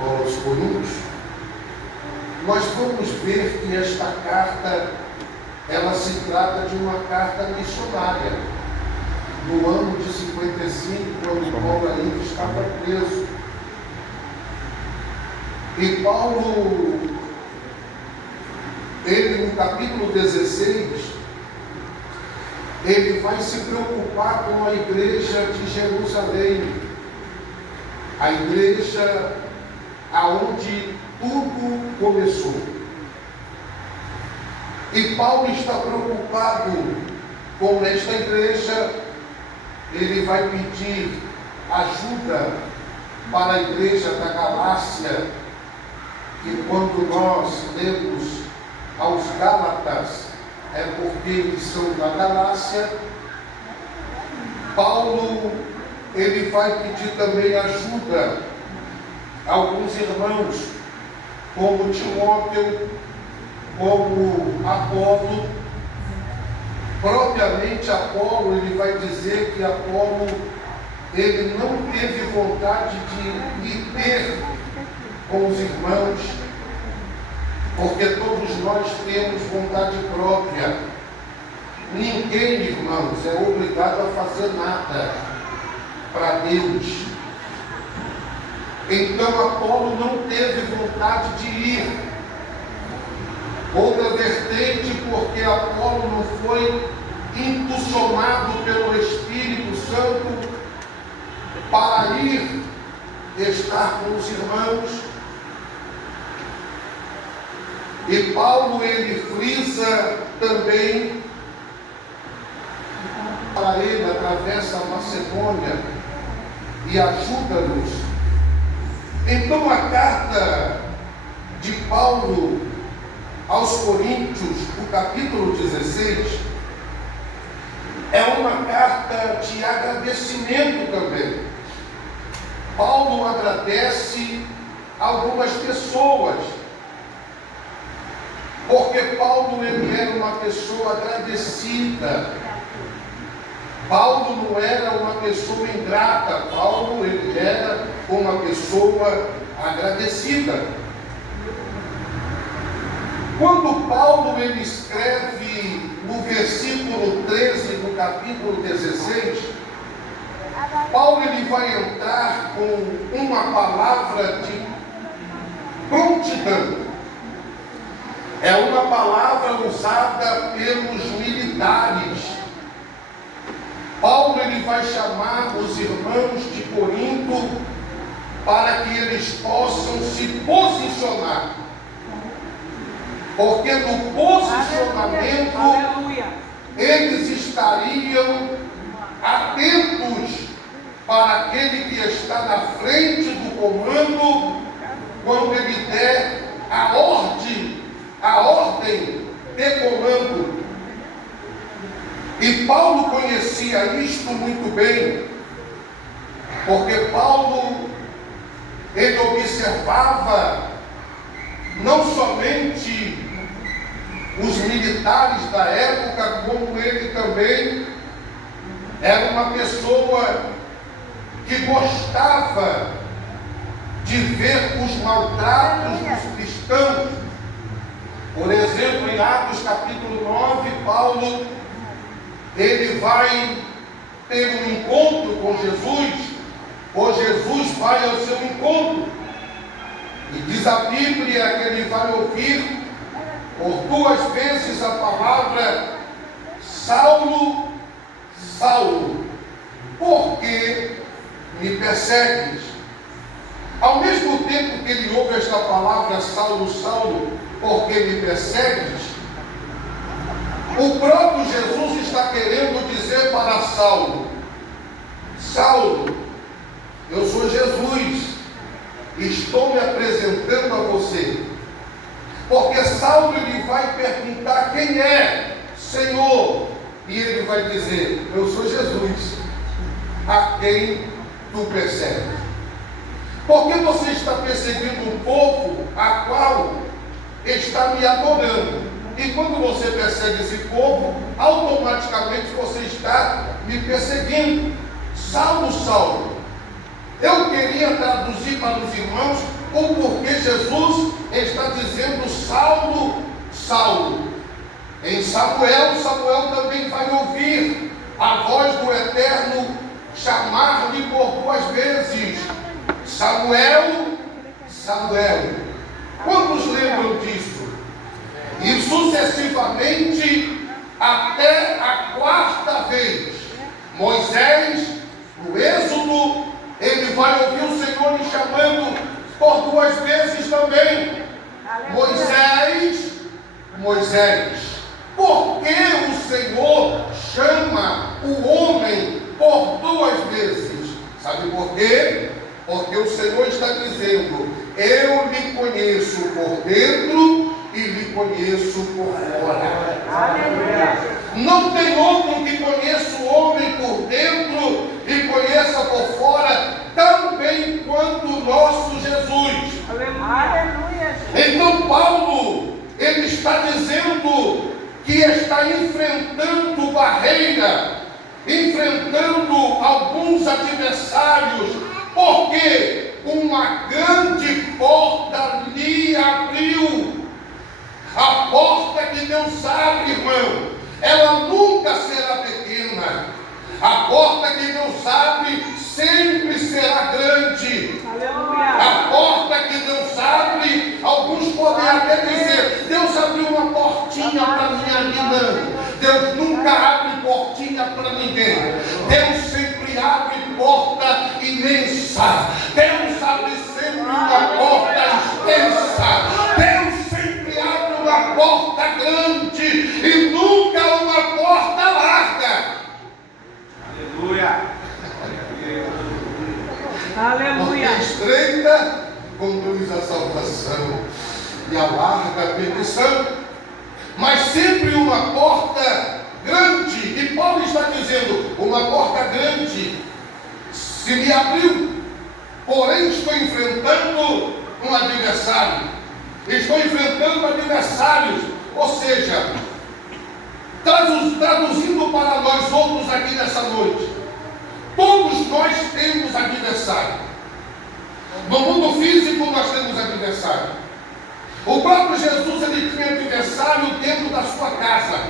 aos Coríntios, nós vamos ver que esta carta, ela se trata de uma carta missionária, no ano de 55, quando Paulo ainda estava preso. E Paulo, ele no capítulo 16, ele vai se preocupar com a igreja de Jerusalém, a igreja aonde tudo começou. E Paulo está preocupado com esta igreja. Ele vai pedir ajuda para a igreja da Galácia, que quando nós lemos aos Gálatas, é porque eles são da Galácia. Paulo, ele vai pedir também ajuda a alguns irmãos, como Timóteo, como Apolo. Propriamente Apolo, ele vai dizer que Apolo, ele não teve vontade de ir ter com os irmãos, porque todos nós temos vontade própria. Ninguém, irmãos, é obrigado a fazer nada para Deus. Então Apolo não teve vontade de ir. Outra vertente, porque Apolo não foi impulsionado pelo Espírito Santo para ir estar com os irmãos. E Paulo, ele frisa também para ele, atravessa a Macedônia e ajuda-nos. Então a carta de Paulo aos Coríntios, o capítulo 16, é uma carta de agradecimento também. Paulo agradece algumas pessoas, porque Paulo, ele era uma pessoa agradecida. Paulo não era uma pessoa ingrata. Paulo, ele era uma pessoa agradecida. Quando Paulo, ele escreve no versículo 13 do capítulo 16, Paulo, ele vai entrar com uma palavra de prontidão. É uma palavra usada pelos militares. Paulo, ele vai chamar os irmãos de Corinto para que eles possam se posicionar. Porque no posicionamento, aleluia, eles estariam atentos para aquele que está na frente do comando, quando ele der a ordem de comando. E Paulo conhecia isto muito bem, porque Paulo, ele observava não somente os militares da época, como ele também era uma pessoa que gostava de ver os maltratos dos cristãos. Por exemplo, em Atos capítulo 9, Paulo, ele vai ter um encontro com Jesus, ou Jesus vai ao seu encontro. E diz a Bíblia que ele vai ouvir por 2 vezes a palavra: Saulo, Saulo, por que me persegues? Ao mesmo tempo que ele ouve esta palavra: Saulo, Saulo, por que me persegues? O próprio Jesus está querendo dizer para Saulo: Saulo, eu sou Jesus, estou me apresentando a você. Porque Saulo, ele vai perguntar: quem é, Senhor? E ele vai dizer: eu sou Jesus, a quem tu persegues. Porque você está perseguindo um povo a qual está me adorando. E quando você persegue esse povo, automaticamente você está me perseguindo. Saulo, Saulo. Eu queria traduzir para os irmãos ou porque Jesus está dizendo Saulo, Saulo. Em Samuel também vai ouvir a voz do Eterno chamar-lhe por 2 vezes: Samuel, Samuel. Quantos lembram disso? E sucessivamente até a 4ª vez. Moisés, no Êxodo, ele vai ouvir o Senhor lhe chamando por 2 vezes também: Moisés, Moisés. Por que o Senhor chama o homem por 2 vezes? Sabe por quê? Porque o Senhor está dizendo: eu lhe conheço por dentro e lhe conheço por fora. Não tem outro que conheça o homem por dentro e conheça por fora tão bem quanto o nosso Jesus. Aleluia. Então Paulo, ele está dizendo que está enfrentando barreira, enfrentando alguns adversários, porque uma grande porta lhe abriu. A porta que Deus abre, irmão, ela nunca será pequena. A porta que Deus abre sempre será grande. A porta que Deus abre, alguns podem até dizer: Deus abriu uma portinha para mim ali. Não, Deus nunca abre portinha para ninguém. Deus sempre abre porta imensa. Deus abre sempre uma porta extensa. Deus sempre abre uma porta grande e nunca uma porta larga. Aleluia. Aleluia. Porque estreita conduz à salvação e a larga a perdição, mas sempre uma porta grande. E Paulo está dizendo: uma porta grande se me abriu, porém estou enfrentando um adversário. Estou enfrentando adversários, ou seja, traduzindo para nós outros aqui nessa noite, todos nós temos adversário. No mundo físico nós temos adversário. O próprio Jesus, ele tinha adversário dentro da sua casa.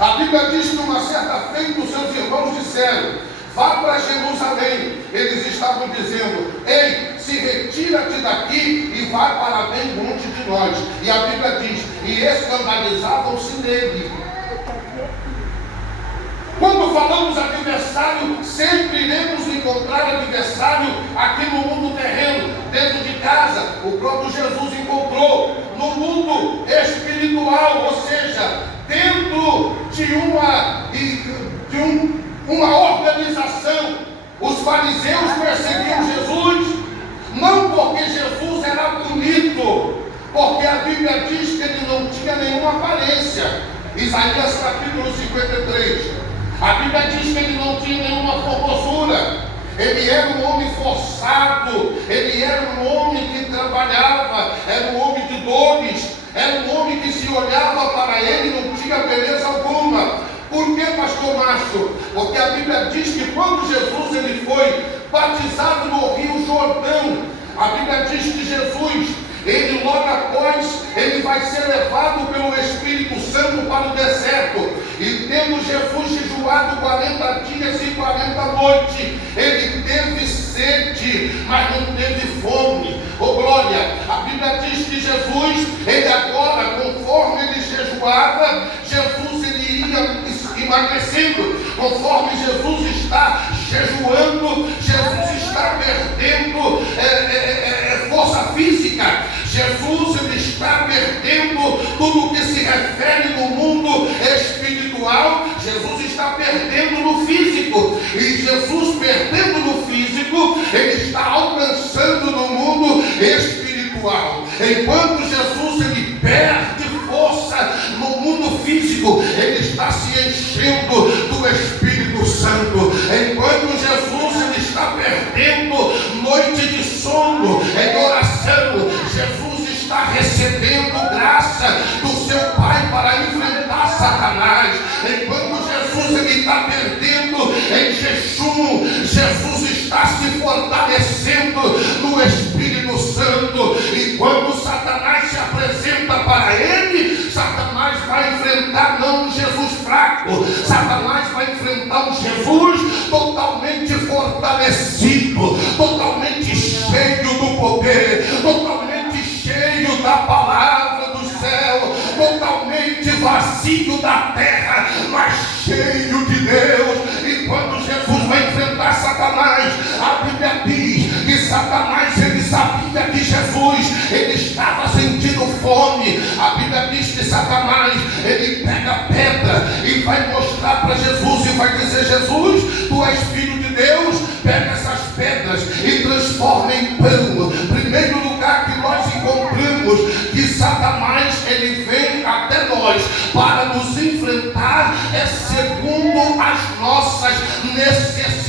A Bíblia diz que uma certa feita os seus irmãos disseram: vá para Jerusalém. Eles estavam dizendo: ei, se retira-te daqui e vai para bem longe de nós. E a Bíblia diz: e escandalizavam-se nele. Quando falamos adversário, sempre iremos encontrar adversário aqui no mundo terreno, dentro de casa. O próprio Jesus encontrou no mundo espiritual, ou seja, dentro de uma organização. Os fariseus perseguiam Jesus, não porque Jesus era bonito, porque a Bíblia diz que ele não tinha nenhuma aparência. Isaías capítulo 53. A Bíblia diz que ele não tinha nenhuma formosura. Ele era um homem forçado, ele era um homem que trabalhava, era um homem de dores, era um homem que se olhava para ele e não tinha beleza alguma. Por que, pastor Márcio? Porque a Bíblia diz que quando Jesus ele foi batizado no Rio Jordão, a Bíblia diz que Jesus, ele logo após, ele vai ser levado pelo Espírito Santo para o deserto. E tendo Jesus jejuado 40 dias e 40 noites, ele teve sede, mas não teve fome. Oh glória! A Bíblia diz que Jesus, ele agora, conforme ele jejuava, Jesus ele ia emagrecendo. Conforme Jesus está jejuando, Jesus está perdendo força física. Jesus ele está perdendo tudo que se refere no mundo espiritual. Jesus está perdendo no físico. E Jesus perdendo no físico, ele está alcançando no mundo espiritual. Enquanto Jesus ele perde força no mundo físico, ele está se enchendo do Espírito Santo. Enquanto Jesus ele está perdendo noite de sono em oração, Jesus está recebendo graça do seu Pai para enfrentar Satanás. Enquanto Jesus ele está perdendo em jejum, Jesus está se fortalecendo no Espírito Santo. Satanás, ele pega a pedra e vai mostrar para Jesus e vai dizer: Jesus, tu és filho de Deus, pega essas pedras e transforma em pão. Primeiro lugar que nós encontramos que Satanás, ele vem até nós para nos enfrentar é segundo as nossas necessidades.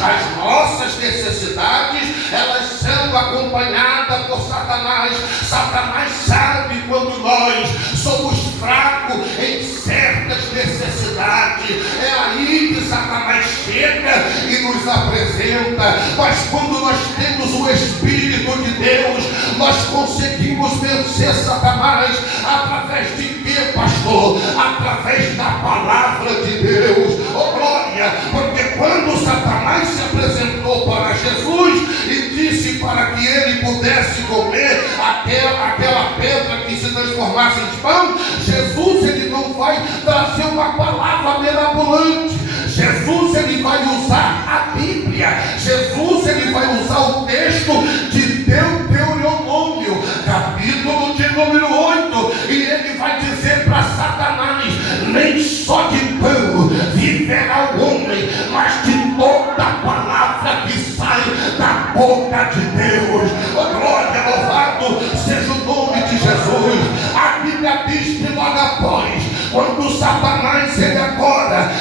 As nossas necessidades, elas são acompanhadas por Satanás. Satanás sabe quando nós somos fracos em certas necessidades. É aí que Satanás chega e nos apresenta. Mas quando nós temos o Espírito de Deus, nós conseguimos vencer Satanás através de quê, pastor? Através da palavra de Deus. Oh glória! Porque quando Satanás se apresentou para Jesus e disse para que ele pudesse comer aquela pedra que se transformasse em pão, Jesus, ele não vai trazer uma palavra mirabolante. Jesus, ele vai usar a Bíblia. Jesus, ele vai usar o texto de Deuteronômio, capítulo de número 8, e ele vai dizer para Satanás: nem só de pão viverá o homem, mas de toda a palavra que sai da boca de Deus. Oh glória, louvado seja o nome de Jesus. A Bíblia diz que logo após, quando Satanás,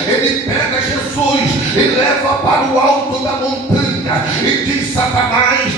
ele pega Jesus e leva para o alto da montanha e diz: Satanás,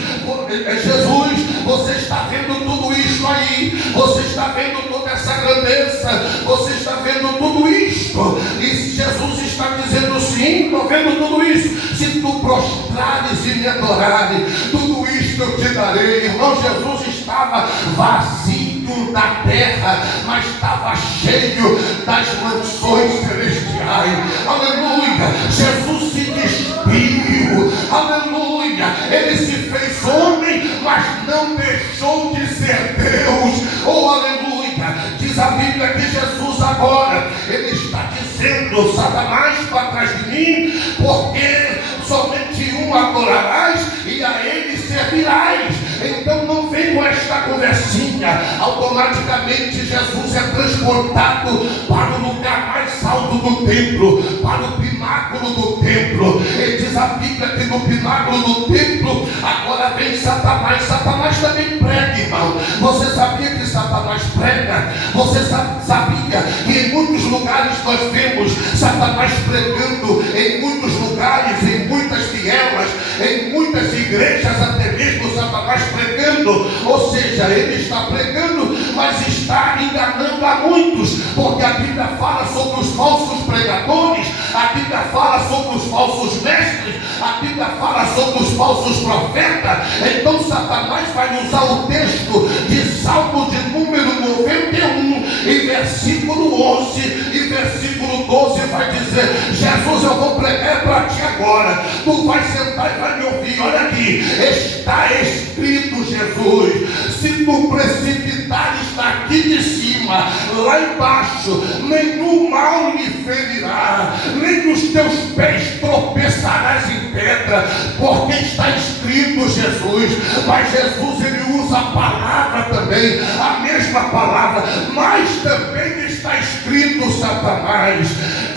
Jesus, você está vendo tudo isso aí, você está vendo toda essa grandeza, você está vendo tudo isto, e Jesus está dizendo: sim, estou vendo tudo isso. Se tu prostrares e me adorares, tudo isto eu te darei. Irmão, Jesus estava vazio da terra, mas estava cheio das mansões celestiais. Aleluia! Jesus se despiu. Aleluia! Ele se fez homem, mas não deixou de ser Deus. Oh, aleluia! Diz a Bíblia que Jesus agora, ele está dizendo: Satanás, para trás de mim, porque somente um adorarás e a ele servirás. Então não vem com esta conversinha. Automaticamente Jesus é transportado para o lugar mais alto do templo, para o pináculo do templo. E diz a Bíblia que no pináculo do templo agora vem Satanás. Satanás também prega, irmão. Você sabia que Satanás prega? Você sabia que em muitos lugares nós vemos Satanás pregando, em muitos lugares, em muitas vielas, em muitas igrejas, até mesmo Satanás pregando. Ou seja, ele está pregando, mas está enganando a muitos, porque a Bíblia fala sobre os falsos pregadores, a Bíblia fala sobre os falsos mestres, a Bíblia fala sobre os falsos profetas. Então Satanás vai usar o texto de Salmo de número 91 e versículo 11 e versículo 12 vai dizer: Jesus, eu vou pregar para ti agora, tu vai sentar e vai me ouvir. Olha aqui, está escrito, Jesus, se tu precipitares daqui de cima, lá embaixo, nenhum mal lhe ferirá, nem os teus pés tropeçarás em pedra, porque está escrito, Jesus. Mas Jesus, ele usa a palavra também, a mesma palavra, mas também está escrito, Satanás,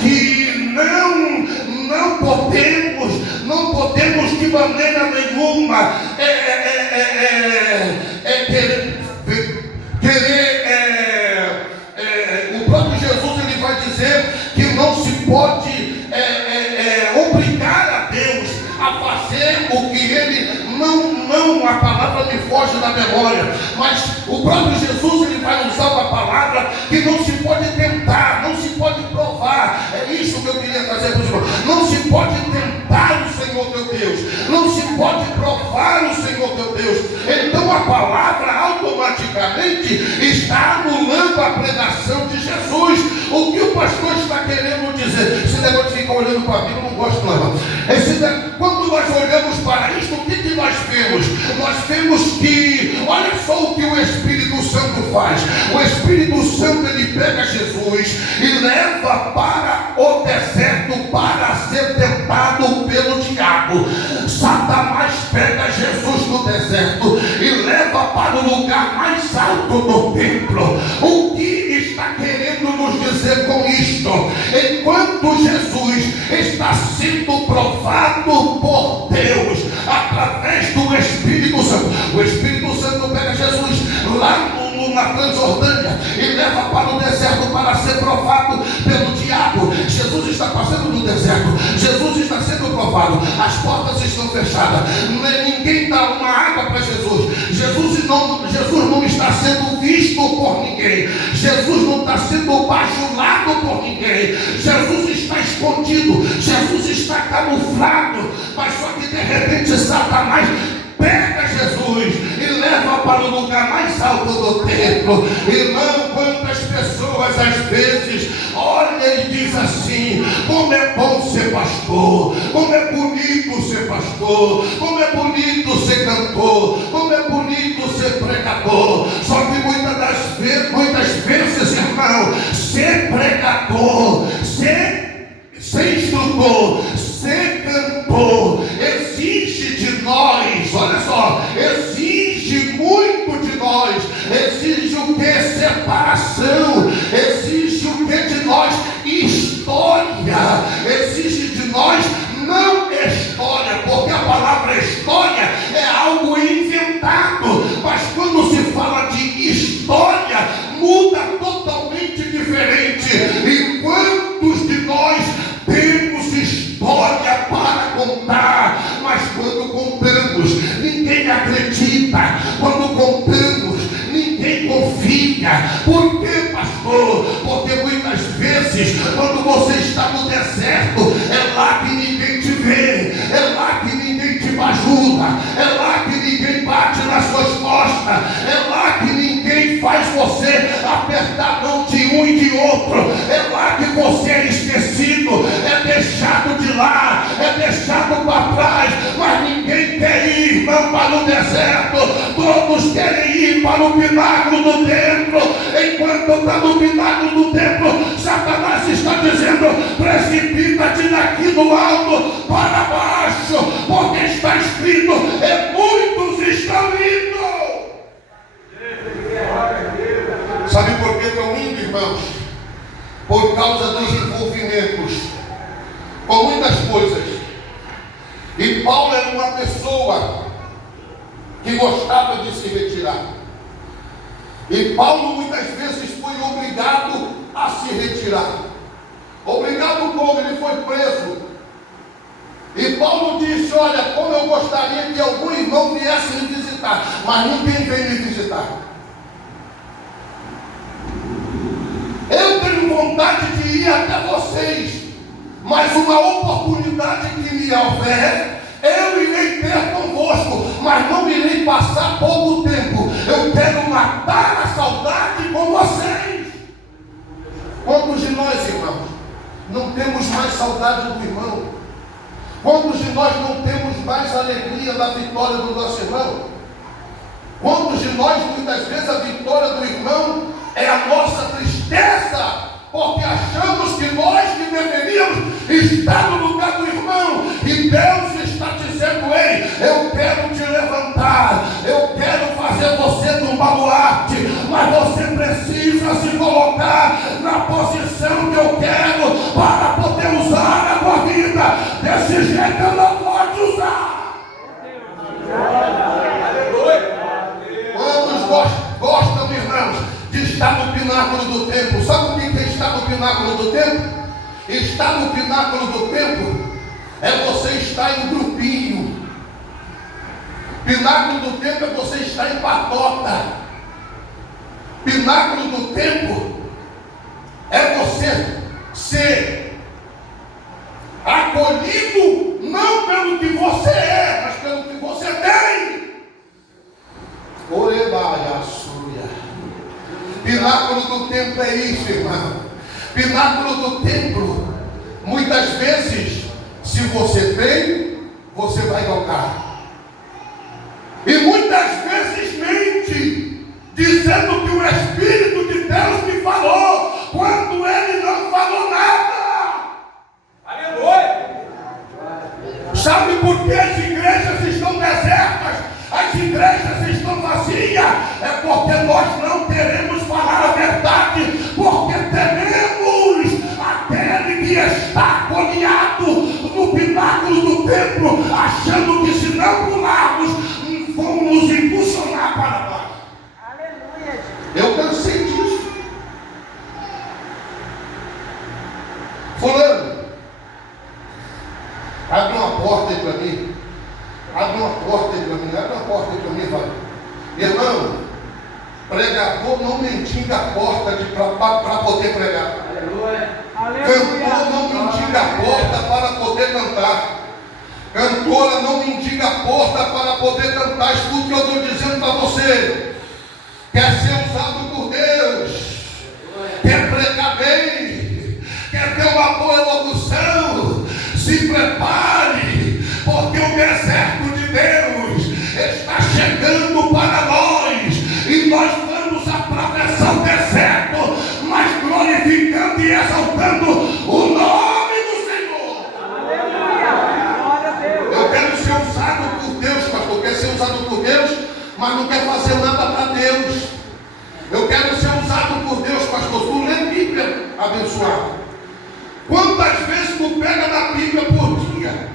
que não podemos de maneira nenhuma o próprio Jesus, ele vai dizer que não se pode obrigar a Deus a fazer o que ele não, a palavra me foge da memória, mas o próprio Jesus, ele vai usar uma palavra que não se pode tentar, não se pode provar. É isso que eu queria trazer para os irmãos. Não se pode tentar o Senhor teu Deus, não se pode provar o Senhor teu Deus. Então a palavra automaticamente está anulando a pregação de Jesus. O que o pastor está querendo dizer? Esse negócio de ficar olhando para a Bíblia, eu não gosto não. Quando nós olhamos para isso, o que nós vemos? Nós vemos que, olha só o que o Espírito Santo faz. O Espírito Santo, ele pega Jesus e leva para o deserto para ser tentado pelo diabo. Satanás pega Jesus no deserto e leva para o lugar mais alto do templo. O que como na Transjordânia e leva para o deserto para ser provado pelo diabo. Jesus está passando no deserto, Jesus está sendo provado, as portas estão fechadas, ninguém dá uma água para Jesus. Jesus não está sendo visto por ninguém, Jesus não está sendo bajulado por ninguém, Jesus está escondido, Jesus está camuflado, mas só que de repente Satanás pega Jesus e leva para o lugar mais alto do templo. Irmão, quantas pessoas às vezes olha e diz assim: como é bom ser pastor, como é bonito ser pastor, como é bonito ser cantor, como é bonito ser pregador. Só que muitas vezes, irmão, ser pregador, ser instrutor, ser cantor, exige de nós, olha só, exige muito de nós, exige o que? Separação, exige o que de nós? História, exige de nós não história, porque a palavra história é algo inventado, mas quando se fala de história, muda totalmente diferente. E quantos de nós temos história para contar, mas quando contamos, ninguém acredita, quando contamos, ninguém confia. Por quê, pastor? Porque muitas vezes, quando você está no deserto, é lá que ninguém te vê, é lá que ninguém te bajula, é lá que ninguém bate nas suas costas, é lá que ninguém faz você apertar a mão de um e de outro, é lá que você é esquecido, é deixado de lá, é deixado para trás, mas ninguém quer ir, irmão, para o deserto. Todos querem ir para o pináculo do templo. Enquanto está no pináculo do templo, Satanás está dizendo: precipita-te daqui do alto para baixo, porque está escrito: e muitos estão indo. Sabe por que estão indo, irmãos? Por causa dos envolvimentos com muitas coisas. E Paulo era uma pessoa que gostava de se retirar. E Paulo muitas vezes foi obrigado a se retirar. Obrigado como? Ele foi preso. E Paulo disse: olha, como eu gostaria que algum irmão viesse me visitar, mas ninguém vem me visitar. Eu tenho vontade de ir até vocês, mas uma oportunidade que me houver, eu irei ter convosco, mas não irei passar pouco tempo. Eu quero matar a saudade com vocês. Quantos de nós, irmãos, não temos mais saudade do irmão? Quantos de nós não temos mais alegria da vitória do nosso irmão? Quantos de nós, muitas vezes, a vitória do irmão é a nossa tristeza, porque achamos que nós que deveríamos estar no lugar do irmão, e Deus está dizendo: ei, eu quero te levantar, eu quero fazer você de um baluarte, mas você precisa se colocar na posição que eu quero para poder usar a tua vida. Desse jeito eu não pode usar. Quantos gostam, irmãos, de estar no pináculo do templo? Sabe o que é estar no pináculo do templo? Estar no pináculo do templo é você estar em grupinho. Pináculo do templo é você estar em patota. Pináculo do templo é você ser acolhido não pelo que você é, mas pelo que você tem. Pináculo do templo é isso, irmão. Pináculo do templo, muitas vezes, se você tem, você vai tocar. E muitas vezes mente, dizendo que o Espírito de Deus me falou, quando ele não falou nada. Aleluia! Sabe por que as igrejas estão desertas? As igrejas estão vazias, é porque nós não queremos falar a verdade, porque tememos aquele que está agoniado no pináculo do templo, achando que se não pularmos, vão nos impulsionar para baixo. Aleluia. Eu Irmão, pregador não mendiga a porta para poder pregar. Cantor não mendiga a porta para poder cantar. Cantora não mendiga a porta para poder cantar. Escuta o que eu estou dizendo para você. Quer ser usado por Deus, quer pregar bem, quer ter uma boa elocução, se prepare, porque o deserto de Deus está chegando para nós, e nós vamos atravessar o deserto, mas glorificando e exaltando o nome do Senhor. Eu quero ser usado por Deus, pastor. Quer ser usado por Deus, mas não quer fazer nada para Deus. Eu quero ser usado por Deus, pastor. Tu lê Bíblia, abençoado. Quantas vezes tu pega na Bíblia por dia?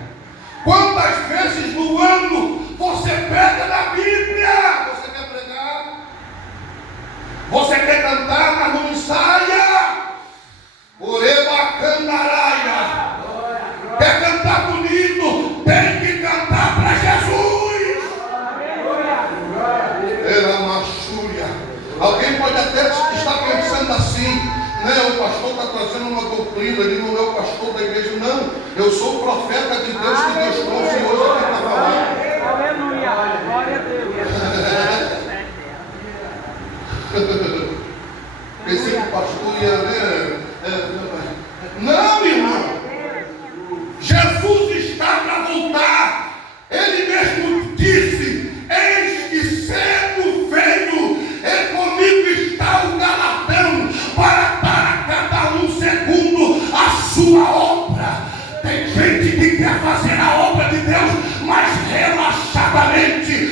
Quantas vezes no ano você pega na Bíblia? Você quer pregar? Você quer cantar, mas não ensaia? Orebacandaraia. Quer cantar bonito? Tem que cantar para Jesus. Era machúria. Alguém pode até estar pensando assim, né? O pastor está trazendo uma doutrina, ele não é o pastor da igreja. Não, eu sou o profeta de Deus que Deus trouxe hoje aqui para falar. Aleluia, glória a Deus. Pensei que o pastor ia, né? Não, irmão. Jesus está para voltar. Ele mesmo disse: eis que cedo venho, e comigo está o galardão para dar a cada um segundo a sua obra. Tem gente que quer fazer a obra de Deus, mas relaxadamente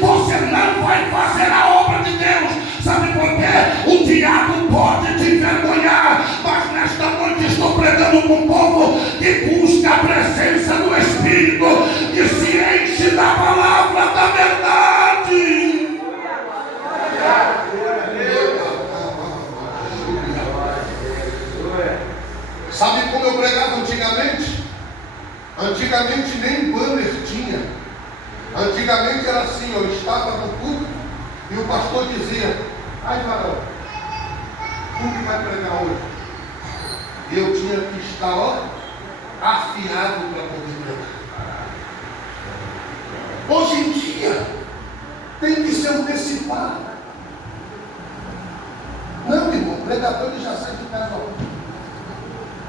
você não vai fazer a obra de Deus. Sabe por quê? O diabo pode te envergonhar, mas nesta noite estou pregando com um povo que busca a presença do Espírito, que se enche da palavra da verdade. Sabe como eu pregava antigamente? Antigamente nem banner tinha. Antigamente era assim, eu estava no culto e o pastor dizia: ai varão, tu que vai pregar hoje? E eu tinha que estar, ó, afiado para poder pregar. Hoje em dia tem que ser antecipado. Não, irmão, o pregador ele já sai de casa, ó.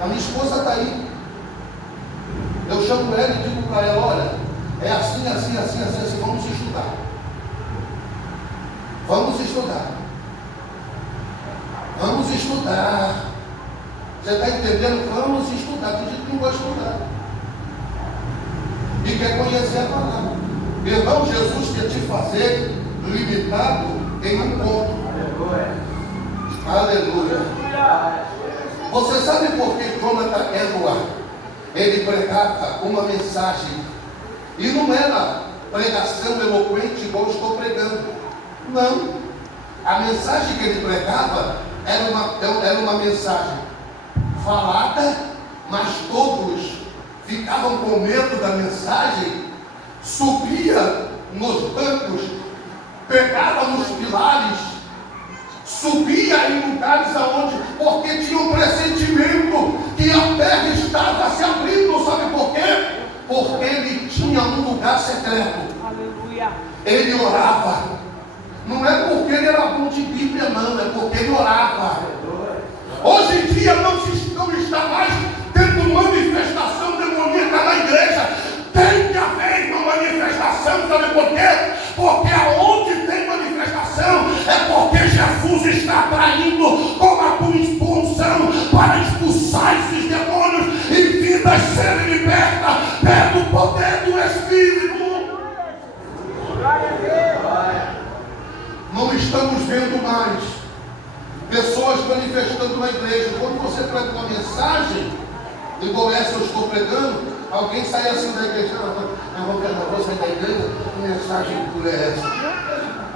A minha esposa está aí. Eu chamo ela e digo para ela: olha, é assim, vamos estudar. Vamos estudar. Vamos estudar. Você está entendendo? Vamos estudar. Tem gente que não vai estudar. E quer conhecer a palavra. Irmão, Jesus quer te fazer limitado em um ponto. Aleluia. Você sabe por que Jonathan Edwards, ele pregava uma mensagem, e não era pregação eloquente igual eu estou pregando. Não. A mensagem que ele pregava era uma mensagem falada, mas todos ficavam com medo da mensagem, subia nos bancos, pegava nos pilares, subia em lugares aonde, porque tinha um pressentimento que a terra estava se abrindo. Sabe por quê? Porque ele tinha um lugar secreto. Aleluia. Ele orava. Não é porque ele era bom de Bíblia, não, é porque ele orava. Hoje em dia não está mais tendo manifestação demoníaca na igreja. Tem que haver uma manifestação, sabe por quê? Porque aonde tem manifestação é porque Jesus está traindo com a tua unção para expulsar esses demônios e vidas serem libertas pelo poder do Espírito. Não estamos vendo mais pessoas manifestando na igreja. Quando você prega uma mensagem, igual essa eu estou pregando, alguém sai assim da igreja: eu vou sair da igreja, que mensagem pura é essa?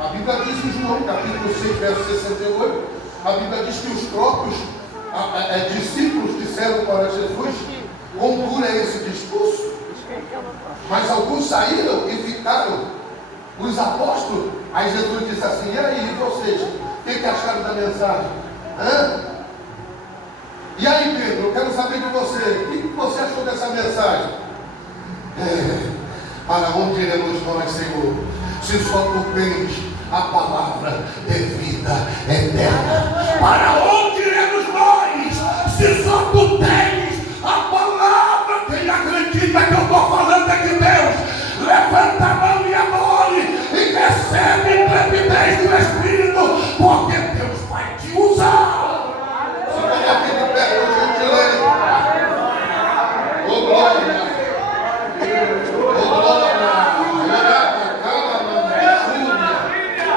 A Bíblia diz em João, capítulo 6, verso 68, a Bíblia diz que os próprios discípulos disseram para Jesus: quão duro é esse discurso? Mas alguns saíram e ficaram os apóstolos. Aí Jesus disse assim: e aí, vocês? O que acharam da mensagem? Hã? E aí, Pedro, eu quero saber de você. O que você achou dessa mensagem? Para onde iremos nós, Senhor? Se só tu tens a palavra de vida eterna. Para onde iremos nós? Se só tu tens a palavra. Quem acredita que eu estou falando é que Deus levanta